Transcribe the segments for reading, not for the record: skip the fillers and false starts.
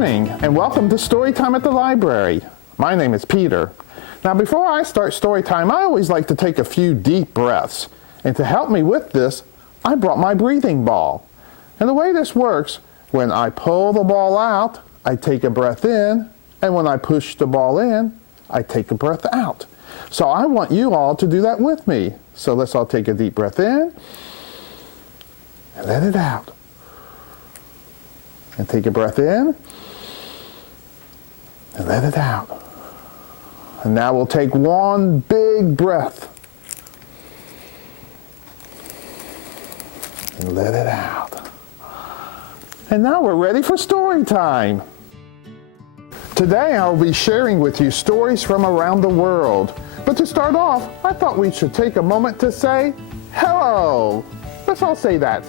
morning, and welcome to Storytime at the Library. My name is Peter. Now, before I start Storytime, I always like to take a few deep breaths. And to help me with this, I brought my breathing ball. And the way this works, when I pull the ball out, I take a breath in, and when I push the ball in, I take a breath out. So I want you all to do that with me. So let's all take a deep breath in, and let it out. And take a breath in, and let it out. And now we'll take one big breath, and let it out. And now we're ready for story time. Today I'll be sharing with you stories from around the world. But to start off, I thought we should take a moment to say hello. Let's all say that.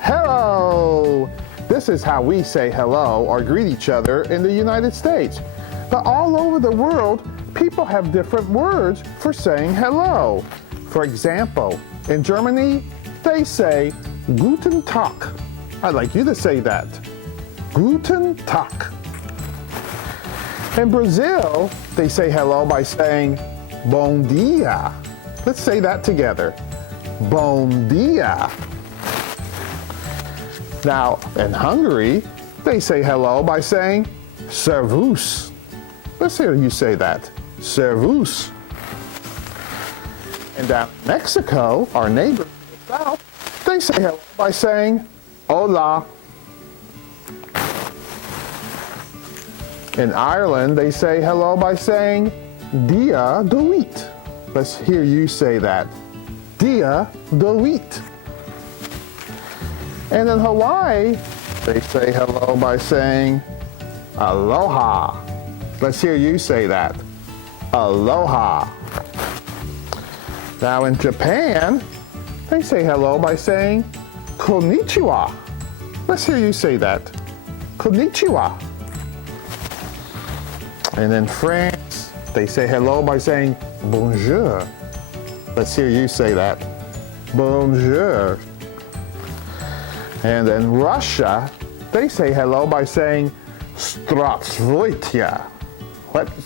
Hello. This is how we say hello or greet each other in the United States. But all over the world, people have different words for saying hello. For example, in Germany, they say Guten Tag. I'd like you to say that. Guten Tag. In Brazil, they say hello by saying Bom dia. Let's say that together. Bom dia. Now, in Hungary, they say hello by saying Servus. Let's hear you say that. Servus. And down in Mexico, our neighbor in the south, they say hello by saying Hola. In Ireland, they say hello by saying Dia de wheat. Let's hear you say that. Dia de wheat. And in Hawaii, they say hello by saying Aloha. Let's hear you say that. Aloha. Now in Japan, they say hello by saying Konnichiwa. Let's hear you say that. Konnichiwa. And in France, they say hello by saying Bonjour. Let's hear you say that. Bonjour. And in Russia, they say hello by saying Здравствуйте.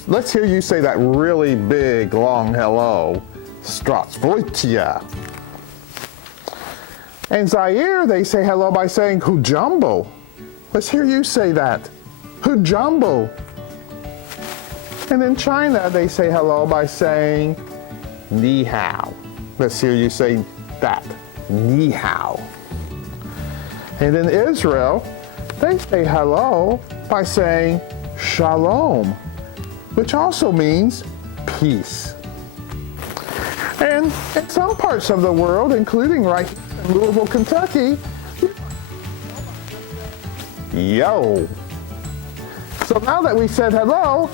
Let's hear you say that really big, long hello. Здравствуйте. In Zaire, they say hello by saying Hujambo. Let's hear you say that. Hujambo. And in China, they say hello by saying Ni hao. Let's hear you say that. Ni hao. And in Israel, they say hello by saying Shalom, which also means peace. And in some parts of the world, including right here in Louisville, Kentucky, yo. So now that we said hello,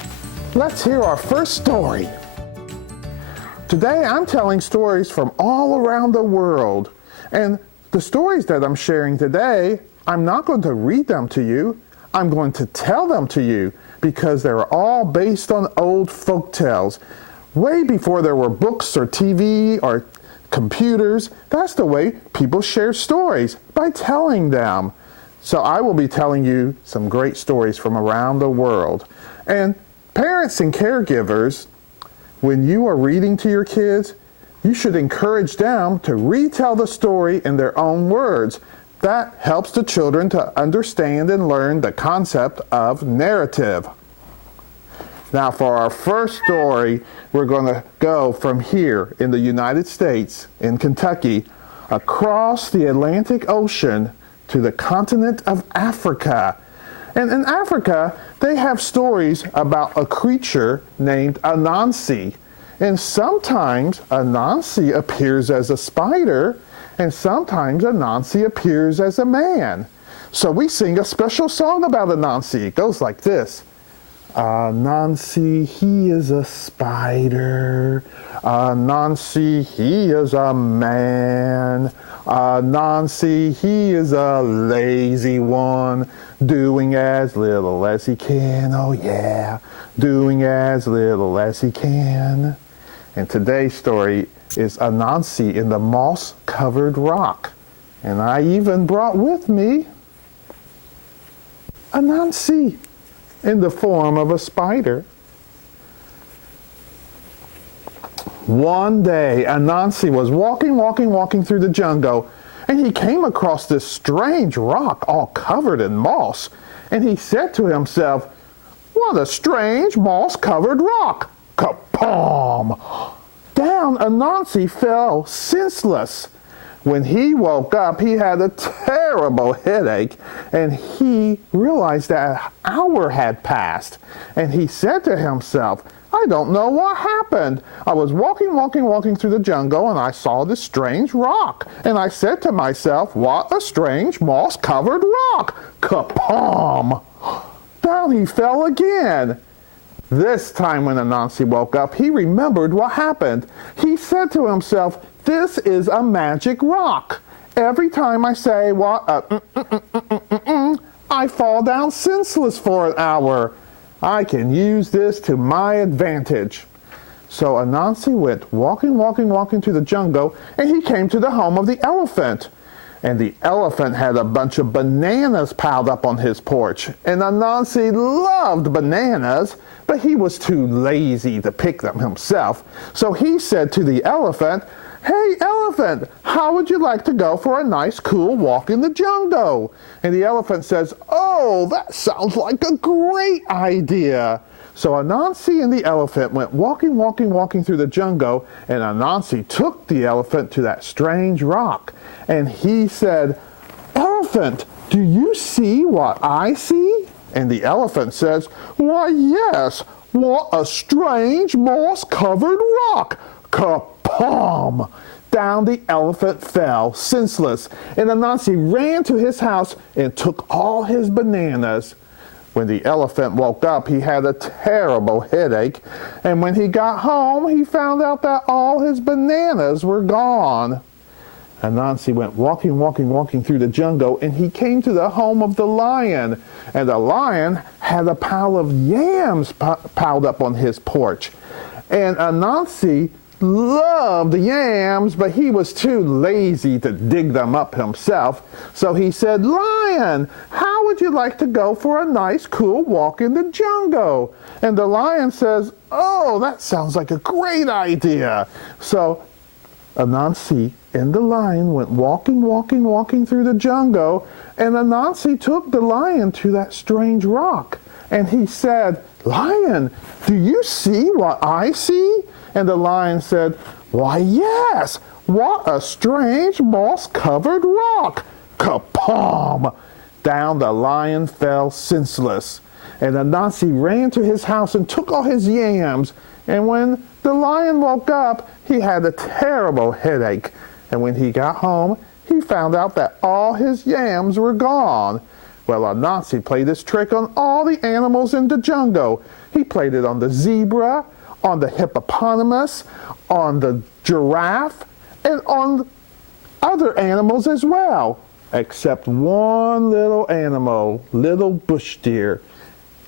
let's hear our first story. Today I'm telling stories from all around the world. And the stories that I'm sharing today, I'm not going to read them to you. I'm going to tell them to you because they're all based on old folk tales. Way before there were books or TV or computers, that's the way people share stories, by telling them. So I will be telling you some great stories from around the world. And parents and caregivers, when you are reading to your kids, you should encourage them to retell the story in their own words. That helps the children to understand and learn the concept of narrative. Now for our first story, we're going to go from here in the United States, in Kentucky, across the Atlantic Ocean to the continent of Africa. And in Africa, they have stories about a creature named Anansi. And sometimes Anansi appears as a spider, and sometimes Anansi appears as a man. So we sing a special song about Anansi. It goes like this. Anansi, he is a spider. Anansi, he is a man. Anansi, he is a lazy one, doing as little as he can. Oh yeah, doing as little as he can. And today's story is Anansi in the moss-covered rock. And I even brought with me Anansi in the form of a spider. One day, Anansi was walking through the jungle, and he came across this strange rock all covered in moss. And he said to himself, "What a strange moss-covered rock!" Kapom! Down Anansi fell senseless. When he woke up, he had a terrible headache, and he realized that an hour had passed. And he said to himself, "I don't know what happened. I was walking through the jungle, and I saw this strange rock. And I said to myself, what a strange moss-covered rock." Kapom! Down he fell again. This time when Anansi woke up, he remembered what happened. He said to himself, "This is a magic rock. Every time I say I fall down senseless for an hour. I can use this to my advantage." So Anansi went walking through the jungle, and he came to the home of the elephant. And the elephant had a bunch of bananas piled up on his porch. And Anansi loved bananas, but he was too lazy to pick them himself. So he said to the elephant, "Hey, elephant, how would you like to go for a nice, cool walk in the jungle?" And the elephant says, "Oh, that sounds like a great idea." So Anansi and the elephant went walking through the jungle, and Anansi took the elephant to that strange rock. And he said, "Elephant, do you see what I see?" And the elephant says, "Why, yes, what a strange moss-covered rock." Kapom! Down the elephant fell, senseless, and Anansi ran to his house and took all his bananas. When the elephant woke up, he had a terrible headache, and when he got home, he found out that all his bananas were gone. Anansi went walking through the jungle, and he came to the home of the lion, and the lion had a pile of yams piled up on his porch. And Anansi loved yams, but he was too lazy to dig them up himself. So he said, "Lion, how would you like to go for a nice, cool walk in the jungle?" And the lion says, "Oh, that sounds like a great idea." So Anansi and the lion went walking through the jungle, and Anansi took the lion to that strange rock. And he said, "Lion, do you see what I see?" And the lion said, "Why, yes, what a strange moss-covered rock." Kapom! Down the lion fell senseless. And Anansi ran to his house and took all his yams. And when the lion woke up, he had a terrible headache. And when he got home, he found out that all his yams were gone. Well, Anansi played this trick on all the animals in the jungle. He played it on the zebra, on the hippopotamus, on the giraffe, and on other animals as well, except one little animal, little bush deer.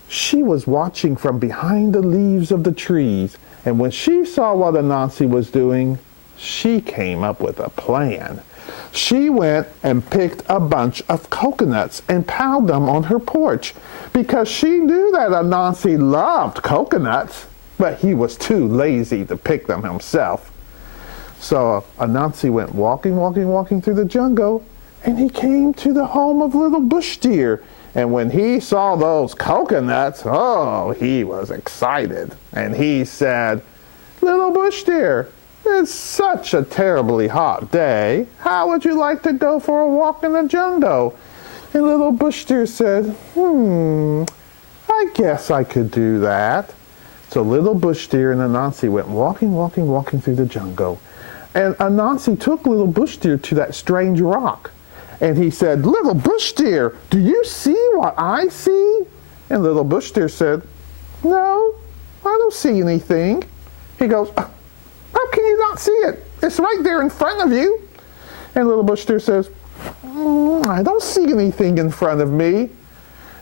She was watching from behind the leaves of the trees, and when she saw what Anansi was doing, she came up with a plan. She went and picked a bunch of coconuts and piled them on her porch, because she knew that Anansi loved coconuts, but he was too lazy to pick them himself. So Anansi went walking through the jungle, and he came to the home of little bush deer. And when he saw those coconuts, oh, he was excited. And he said, "Little bush deer, it's such a terribly hot day. How would you like to go for a walk in the jungle?" And little bush deer said, "I guess I could do that." So little bush deer and Anansi went walking through the jungle. And Anansi took little bush deer to that strange rock. And he said, "Little bush deer, do you see what I see?" And little bush deer said, "No, I don't see anything." He goes, "How can you not see it? It's right there in front of you." And little bush deer says, "I don't see anything in front of me."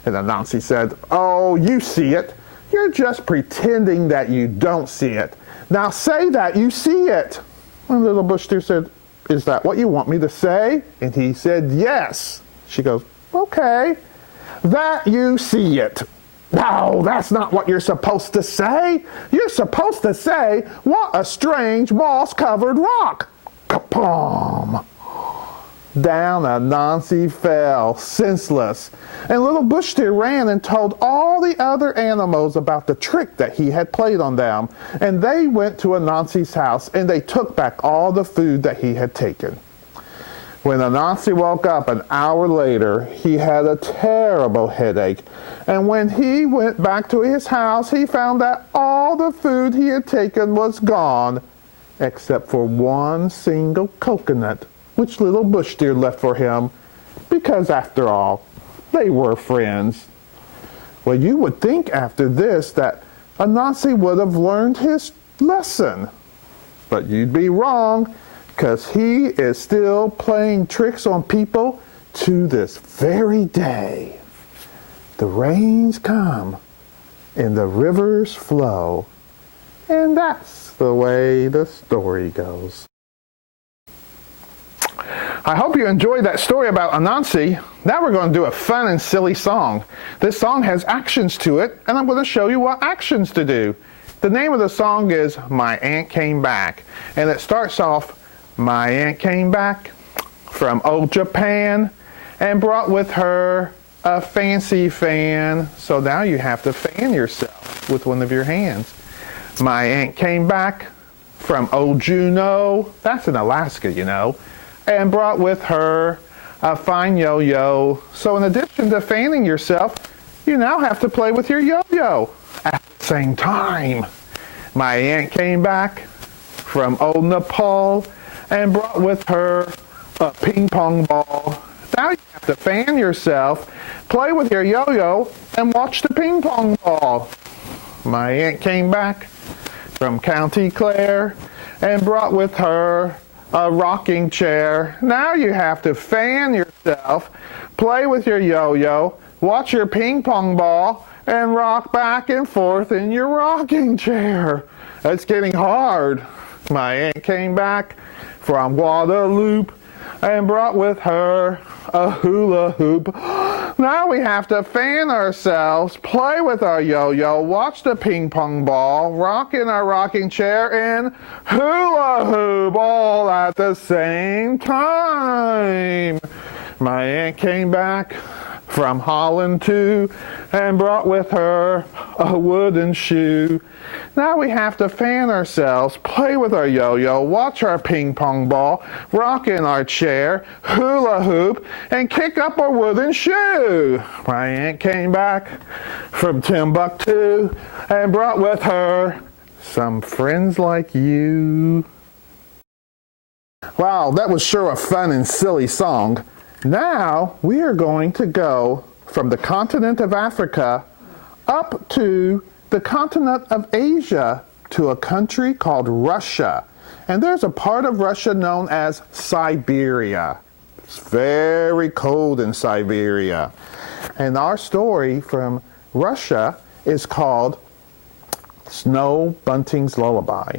And Anansi said, "Oh, you see it. You're just pretending that you don't see it. Now say that you see it." And little bush deer said, "Is that what you want me to say?" And he said, "Yes." She goes, "Okay." that you see it. No, that's not what you're supposed to say. You're supposed to say, what a strange moss-covered rock. Kapom! Down Anansi fell, senseless, and little Bush Deer ran and told all the other animals about the trick that he had played on them, and they went to Anansi's house and they took back all the food that he had taken. When Anansi woke up an hour later, he had a terrible headache, and when he went back to his house, he found that all the food he had taken was gone, except for one single coconut, which little Bush Deer left for him, because after all, they were friends. Well, you would think after this that Anansi would have learned his lesson, but you'd be wrong, because he is still playing tricks on people to this very day. The rains come and the rivers flow, and that's the way the story goes. I hope you enjoyed that story about Anansi. Now we're going to do a fun and silly song. This song has actions to it, and I'm going to show you what actions to do. The name of the song is My Aunt Came Back, and it starts off, my aunt came back from old Japan and brought with her a fancy fan. So now you have to fan yourself with one of your hands. My aunt came back from old Juneau, that's in Alaska, you know, and brought with her a fine yo-yo. So in addition to fanning yourself, you now have to play with your yo-yo at the same time. My aunt came back from old Nepal and brought with her a ping pong ball. Now you have to fan yourself, play with your yo-yo, and watch the ping pong ball. My aunt came back from County Clare and brought with her a rocking chair. Now you have to fan yourself, play with your yo-yo, watch your ping pong ball, and rock back and forth in your rocking chair. It's getting hard. My aunt came back from Guadalupe and brought with her a hula hoop. Now we have to fan ourselves, play with our yo-yo, watch the ping pong ball, rock in our rocking chair, and hula hoop all at the same time. My aunt came back from Holland too and brought with her a wooden shoe. Now we have to fan ourselves, play with our yo-yo, watch our ping pong ball, rock in our chair, hula hoop, and kick up our wooden shoe. My aunt came back from Timbuktu and brought with her some friends like you. Wow, that was sure a fun and silly song. Now we are going to go from the continent of Africa up to the continent of Asia to a country called Russia. And there's a part of Russia known as Siberia. It's very cold in Siberia. And our story from Russia is called Snow Bunting's Lullaby.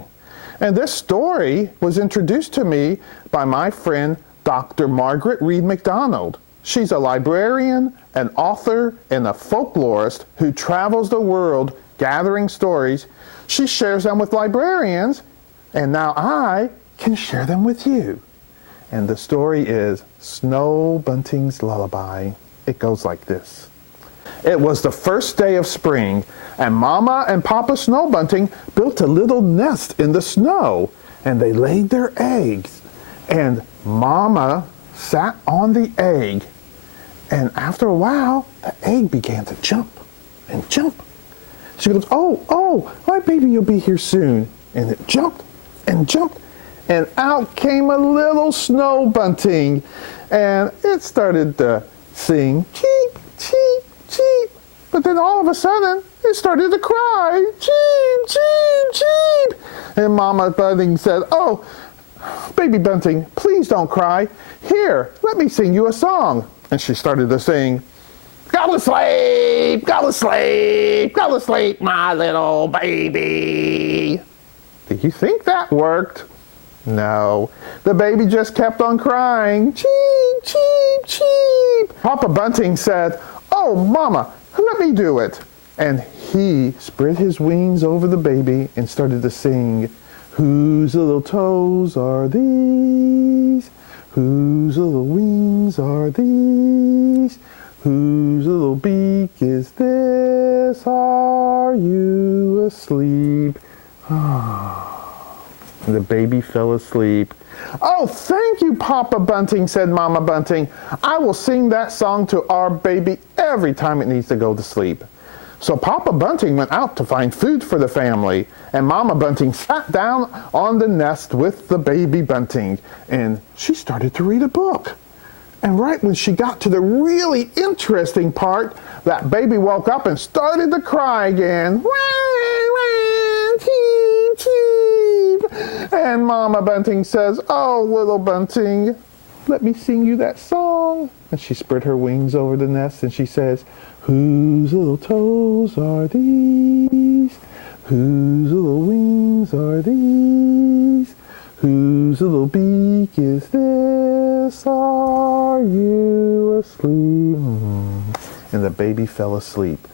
And this story was introduced to me by my friend Dr. Margaret Reed McDonald. She's a librarian, an author, and a folklorist who travels the world gathering stories. She shares them with librarians, and now I can share them with you. And the story is Snow Bunting's Lullaby. It goes like this. It was the first day of spring, and Mama and Papa Snow Bunting built a little nest in the snow, and they laid their eggs. And Mama sat on the egg, and after a while, the egg began to jump and jump. She goes, oh, my baby will be here soon. And it jumped and jumped, and out came a little Snow Bunting, and it started to sing, cheep, cheep, cheep. But then all of a sudden, it started to cry, cheep, cheep, cheep. And Mama Bunting said, oh, Baby Bunting, please don't cry. Here, let me sing you a song. And she started to sing, go to sleep, go to sleep, go to sleep, my little baby. Do you think that worked? No, the baby just kept on crying, cheep, cheep, cheep. Papa Bunting said, "Oh, Mama, let me do it." And he spread his wings over the baby and started to sing, "Whose little toes are these? Whose little wings are these? Whose little beak is this? Are you asleep?" The baby fell asleep. "Oh, thank you, Papa Bunting," said Mama Bunting. "I will sing that song to our baby every time it needs to go to sleep." So Papa Bunting went out to find food for the family, and Mama Bunting sat down on the nest with the baby Bunting, and she started to read a book. And right when she got to the really interesting part, that baby woke up and started to cry again. Cheep, cheep. And Mama Bunting says, "Oh, little Bunting, let me sing you that song." And she spread her wings over the nest and she says, "Whose little toes are these? Whose little wings are these? Whose little beak is this? Are you asleep?" And the baby fell asleep.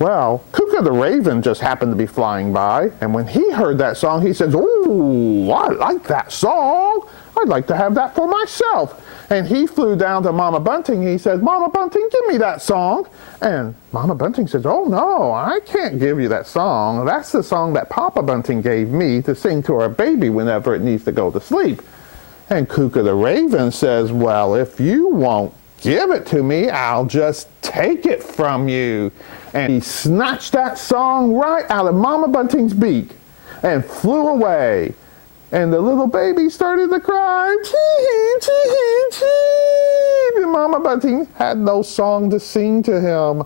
Well, Cuckoo the Raven just happened to be flying by, and when he heard that song, he says, "Oh, I like that song. I'd like to have that for myself." And he flew down to Mama Bunting. He said, "Mama Bunting, give me that song." And Mama Bunting says, "Oh, no, I can't give you that song. That's the song that Papa Bunting gave me to sing to our baby whenever it needs to go to sleep." And Cuckoo the Raven says, "Well, if you won't give it to me, I'll just take it from you." And he snatched that song right out of Mama Bunting's beak and flew away. And the little baby started to cry, "Chee, chee, chee." And Mama Bunting had no song to sing to him.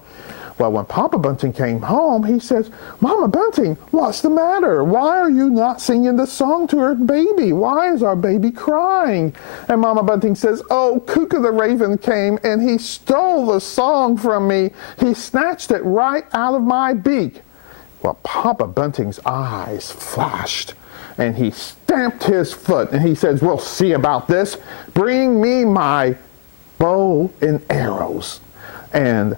Well, when Papa Bunting came home, he says, "Mama Bunting, what's the matter? Why are you not singing the song to our baby? Why is our baby crying?" And Mama Bunting says, "Oh, Cuckoo the Raven came and he stole the song from me. He snatched it right out of my beak." Well, Papa Bunting's eyes flashed and he stamped his foot and he says, "We'll see about this. Bring me my bow and arrows." And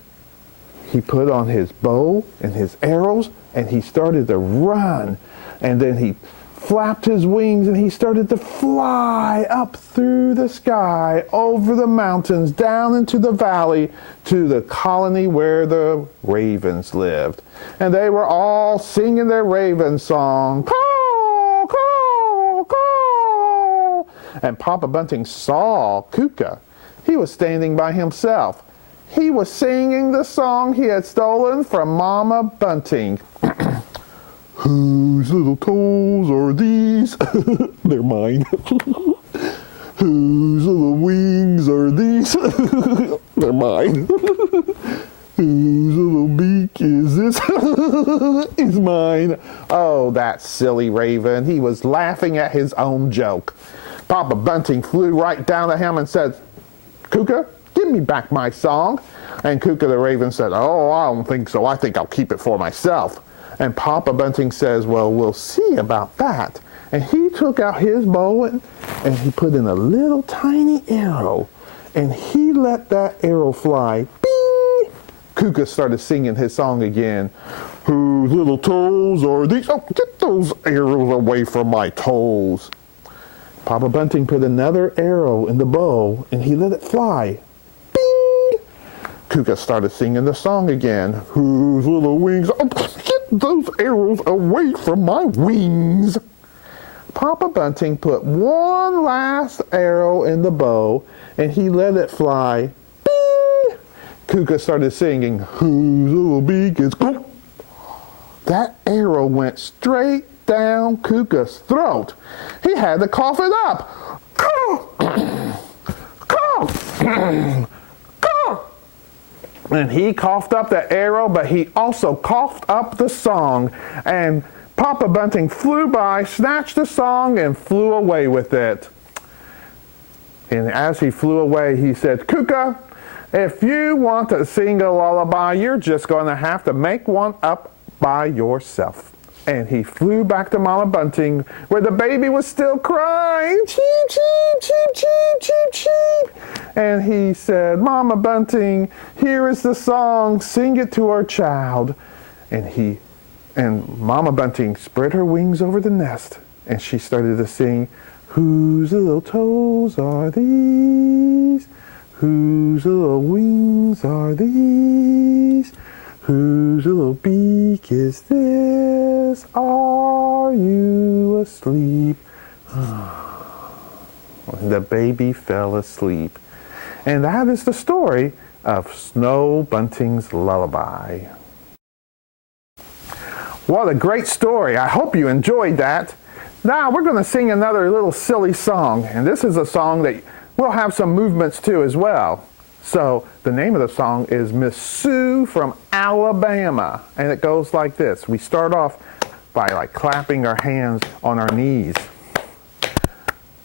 he put on his bow and his arrows and he started to run. And then he flapped his wings and he started to fly up through the sky, over the mountains, down into the valley to the colony where the ravens lived. And they were all singing their raven song. Caw, caw, caw. And Papa Bunting saw Cuckoo. He was standing by himself. He was singing the song he had stolen from Mama Bunting. "Whose little toes are these?" They're mine. "Whose little wings are these?" They're mine. "Whose little beak is this?" It's mine. Oh, that silly raven. He was laughing at his own joke. Papa Bunting flew right down to him and said, "Cuckoo, give me back my song." And Cuckoo the Raven said, "Oh, I don't think so. I think I'll keep it for myself." And Papa Bunting says, "Well, we'll see about that." And he took out his bow and he put in a little tiny arrow. And he let that arrow fly. Bing! Cuckoo started singing his song again. "Whose little toes are these? Oh, get those arrows away from my toes." Papa Bunting put another arrow in the bow and he let it fly. Bing! Cuckoo started singing the song again. "Whose little wings? Oh, get those arrows away from my wings." Papa Bunting put one last arrow in the bow and he let it fly. Bing! Cuckoo started singing, "Whose little beak is..." That arrow went straight down Cuckoo's throat. He had to cough it up. And he coughed up the arrow, but he also coughed up the song. And Papa Bunting flew by, snatched the song, and flew away with it. And as he flew away, he said, "Cuckoo, if you want to sing a lullaby, you're just going to have to make one up by yourself." And he flew back to Mama Bunting, where the baby was still crying, cheep, cheep, cheep, cheep, cheep, cheep. And he said, Mama Bunting, here is the song, sing it to our child. And Mama Bunting spread her wings over the nest, and she started to sing, whose little toes are these? Whose little wings are these? Whose little beak is this? Are you asleep? The baby fell asleep. And that is the story of Snow Bunting's Lullaby. What a great story. I hope you enjoyed that. Now we're going to sing another little silly song. And this is a song that we'll have some movements to as well. So the name of the song is Misu from Alabama. And it goes like this. We start off by clapping our hands on our knees.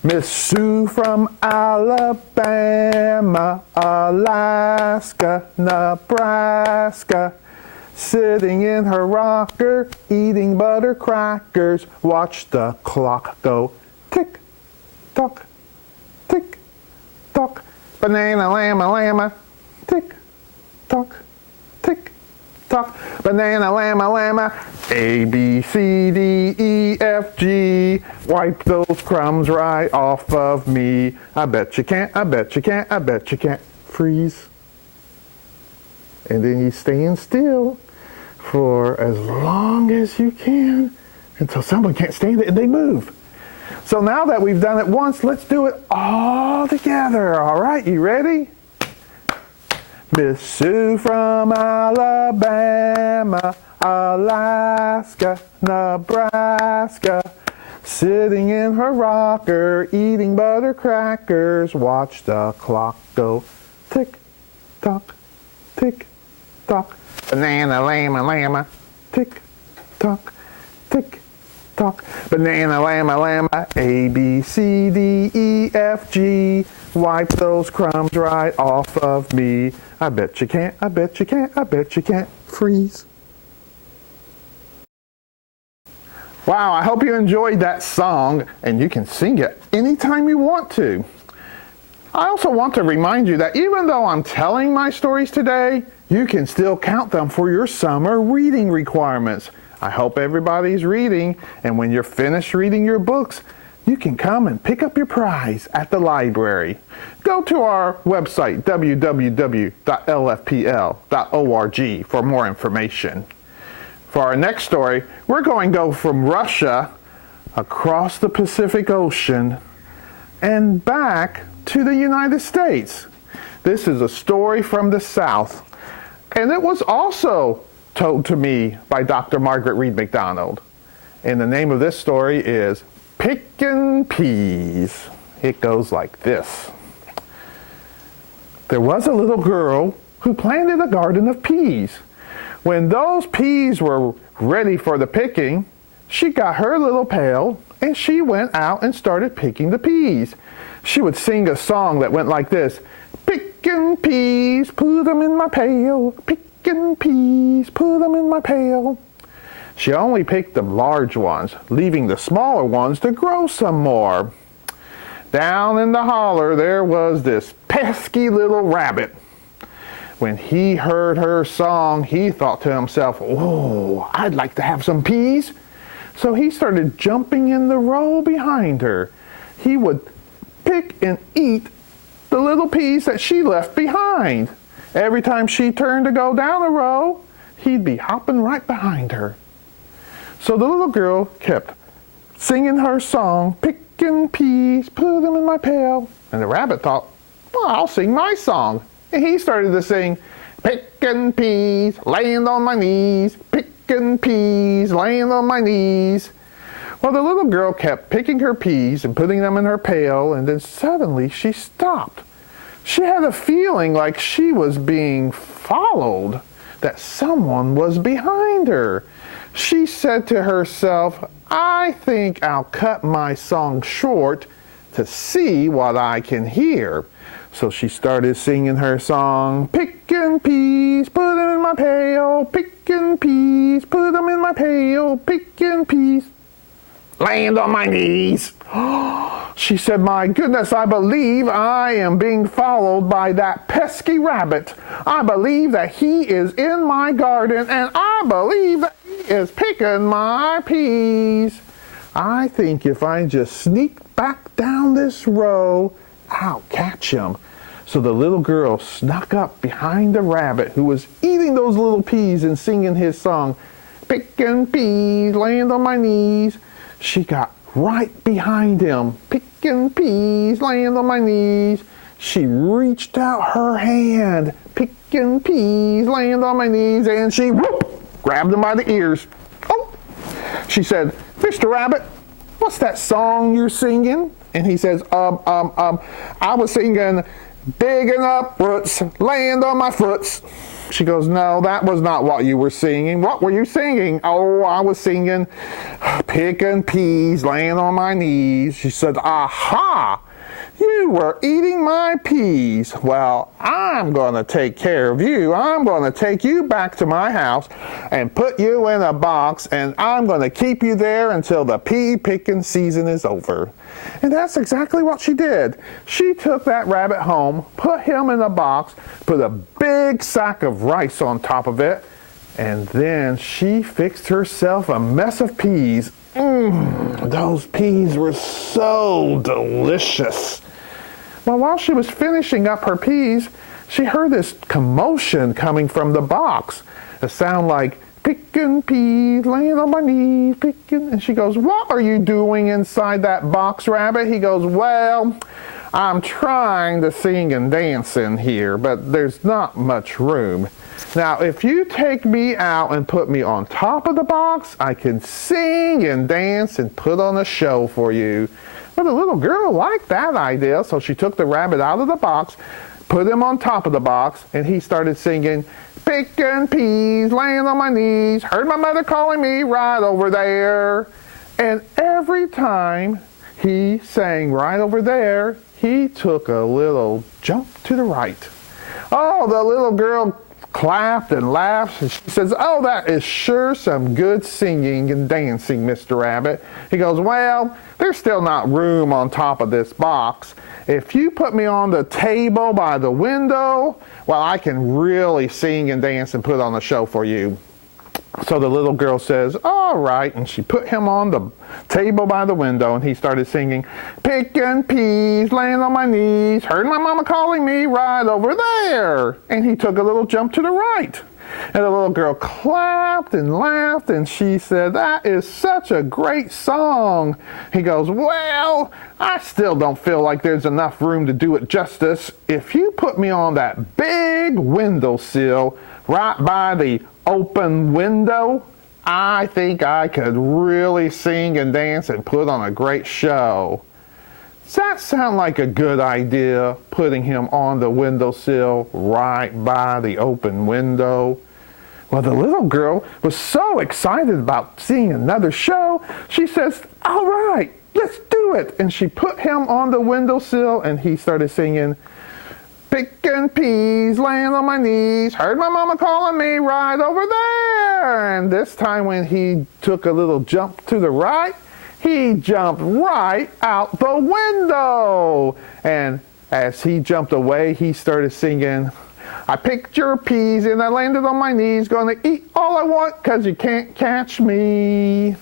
Misu from Alabama, Alaska, Nebraska, sitting in her rocker, eating butter crackers, watch the clock go tick, tock, tick, tock, banana llama llama, tick, tock, tick, tock, banana llama llama, A, B, C, D, E, F, G, wipe those crumbs right off of me. I bet you can't, I bet you can't, I bet you can't. Freeze. And then you stand still for as long as you can until someone can't stand it and they move. So now that we've done it once, let's do it all together. All right, you ready? Misu from Alabama, Alaska, Nebraska, sitting in her rocker, eating butter crackers, watch the clock go tick, tock, tick, tock, banana llama llama, tick, tock, tick, tock, banana llama llama, A, B, C, D, E, F, G, wipe those crumbs right off of me. I bet you can't, I bet you can't, I bet you can't. Freeze. Wow, I hope you enjoyed that song, and you can sing it anytime you want to. I also want to remind you that even though I'm telling my stories today, you can still count them for your summer reading requirements. I hope everybody's reading, and when you're finished reading your books, you can come and pick up your prize at the library. Go to our website, www.lfpl.org, for more information. For our next story, we're going to go from Russia across the Pacific Ocean and back to the United States. This is a story from the South, and it was also told to me by Dr. Margaret Reed McDonald. And the name of this story is Pickin' Peas. It goes like this. There was a little girl who planted a garden of peas. When those peas were ready for the picking, she got her little pail and she went out and started picking the peas. She would sing a song that went like this. Pickin' peas, put them in my pail. Pickin' peas, put them in my pail. She only picked the large ones, leaving the smaller ones to grow some more. Down in the holler there was this pesky little rabbit. When he heard her song, he thought to himself, "Oh, I'd like to have some peas." So he started jumping in the row behind her. He would pick and eat the little peas that she left behind. Every time she turned to go down a row, he'd be hopping right behind her. So the little girl kept singing her song, picking peas, put them in my pail. And the rabbit thought, well, I'll sing my song. And he started to sing, picking peas, laying on my knees, picking peas, laying on my knees. Well, the little girl kept picking her peas and putting them in her pail, and then suddenly she stopped. She had a feeling like she was being followed, that someone was behind her. She said to herself, I think I'll cut my song short to see what I can hear. So she started singing her song, picking peas, put them in my pail, picking peas, put them in my pail, picking peas. Land on my knees. She said, my goodness, I believe I am being followed by that pesky rabbit. I believe that he is in my garden, and I believe that he is picking my peas. I think if I just sneak back down this row, I'll catch him. So the little girl snuck up behind the rabbit who was eating those little peas and singing his song, picking peas, land on my knees. She got right behind him, picking peas, land on my knees. She reached out her hand, picking peas, land on my knees, and she grabbed him by the ears. Oh! She said, Mr. Rabbit, what's that song you're singing? And he says, I was singing, digging up roots, land on my foots. She goes, no, that was not what you were singing. What were you singing? Oh, I was singing, picking peas, laying on my knees. She said, aha, you were eating my peas. Well, I'm going to take care of you. I'm going to take you back to my house and put you in a box, and I'm going to keep you there until the pea picking season is over. And that's exactly what she did. She took that rabbit home, put him in a box, put a big sack of rice on top of it, and then she fixed herself a mess of peas. Those peas were so delicious. Well, while she was finishing up her peas, she heard this commotion coming from the box. A sound like, picking peas, laying on my knees, picking. And she goes, what are you doing inside that box, Rabbit? He goes, well, I'm trying to sing and dance in here, but there's not much room. Now, if you take me out and put me on top of the box, I can sing and dance and put on a show for you. Well, the little girl liked that idea, so she took the rabbit out of the box, put him on top of the box, and he started singing, picking peas, laying on my knees, heard my mother calling me right over there. And every time he sang right over there, he took a little jump to the right. Oh, the little girl clapped and laughed, and she says, oh, that is sure some good singing and dancing, Mr. Rabbit. He goes, well, there's still not room on top of this box. If you put me on the table by the window, well, I can really sing and dance and put on a show for you. So the little girl says, all right, and she put him on the table by the window, and he started singing, picking peas, laying on my knees, heard my mama calling me right over there. And he took a little jump to the right. And the little girl clapped and laughed, and she said, that is such a great song. He goes, well, I still don't feel like there's enough room to do it justice. If you put me on that big windowsill right by the open window, I think I could really sing and dance and put on a great show. Does that sound like a good idea, putting him on the windowsill right by the open window? Well, the little girl was so excited about seeing another show, she says, all right, let's do it. And she put him on the windowsill, and he started singing, picking peas, laying on my knees, heard my mama calling me right over there. And this time when he took a little jump to the right, he jumped right out the window. And as he jumped away, he started singing, I picked your peas and I landed on my knees, gonna eat all I want 'cause you can't catch me.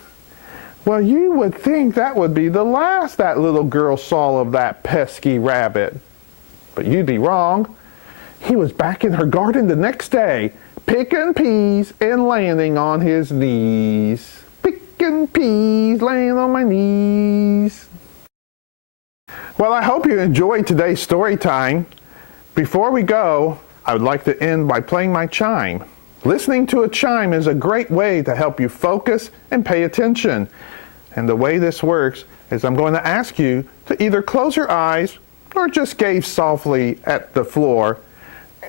Well, you would think that would be the last that little girl saw of that pesky rabbit. But you'd be wrong. He was back in her garden the next day, picking peas and landing on his knees. Picking peas, laying on my knees. Well, I hope you enjoyed today's story time. Before we go, I would like to end by playing my chime. Listening to a chime is a great way to help you focus and pay attention. And the way this works is I'm going to ask you to either close your eyes or just gaze softly at the floor.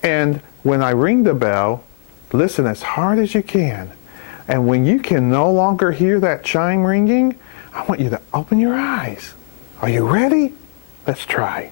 And when I ring the bell, listen as hard as you can. And when you can no longer hear that chime ringing, I want you to open your eyes. Are you ready? Let's try.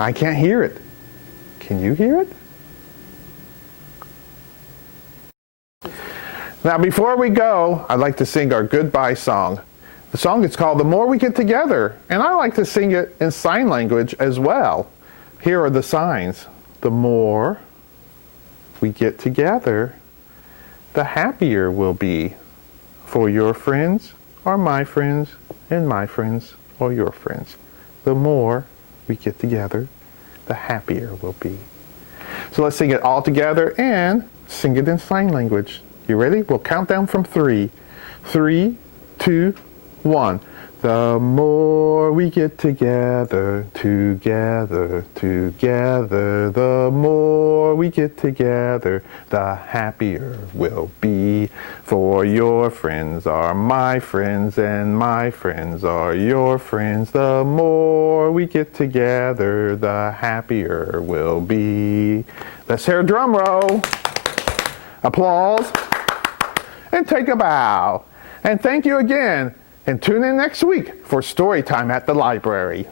I can't hear it. Can you hear it? Now, before we go, I'd like to sing our goodbye song. The song is called The More We Get Together, and I like to sing it in sign language as well. Here are the signs. The more we get together, the happier we'll be. For your friends are my friends, and my friends are your friends. The more we get together, the happier we'll be. So let's sing it all together and sing it in sign language. You ready? We'll count down from 3. 3, 2, 1. The more we get together, together, together, the more we get together, the happier we'll be. For your friends are my friends, and my friends are your friends. The more we get together, the happier we'll be. Let's hear a drum roll. Applause. And take a bow. And thank you again. And tune in next week for Story Time at the Library.